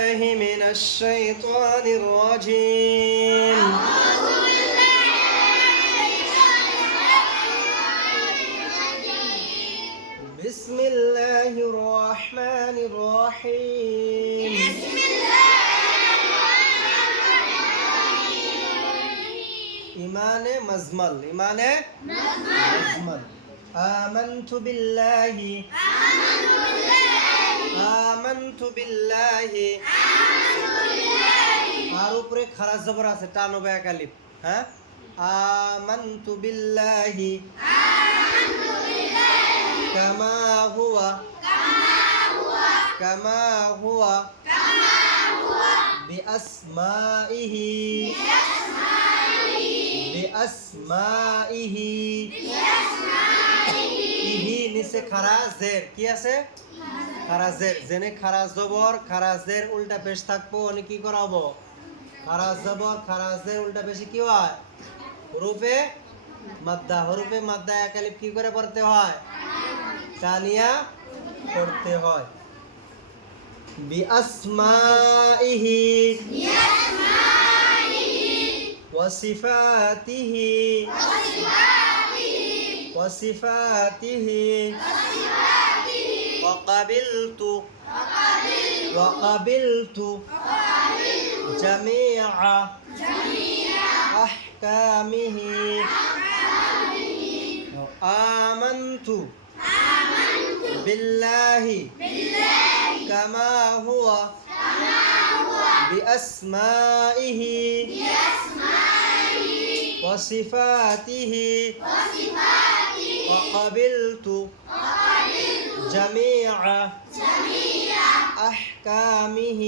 من الشيطان الرجيم بسم الله الرحمن الرحيم إيمانه مزمل آمنت بالله আর উপরে খারাজ জবর আছে টানো ব্যাক আলিফ হ্যাঁ আমানতু বিল্লাহি কামা হুয়া বিআসমাইহি ইহি নিচে খারাজের কি আছে খারাজের জেনে খারাজ জবর খারাজের উল্টা পেশ থাকবো অনেক কি করাবো খারাজ জবর খারাজের উল্টা পেশে কি হয় হরফে মাদ্দা এক আলিফ কি করে পড়তে হয় টানিয়া পড়তে হয় বিআসমাইহি ওয়া সিফাতিহি وقبلت جميع أحكامه آمنت بالله كما هو بأسمائه وصفاته وقبلت جميع أحكامه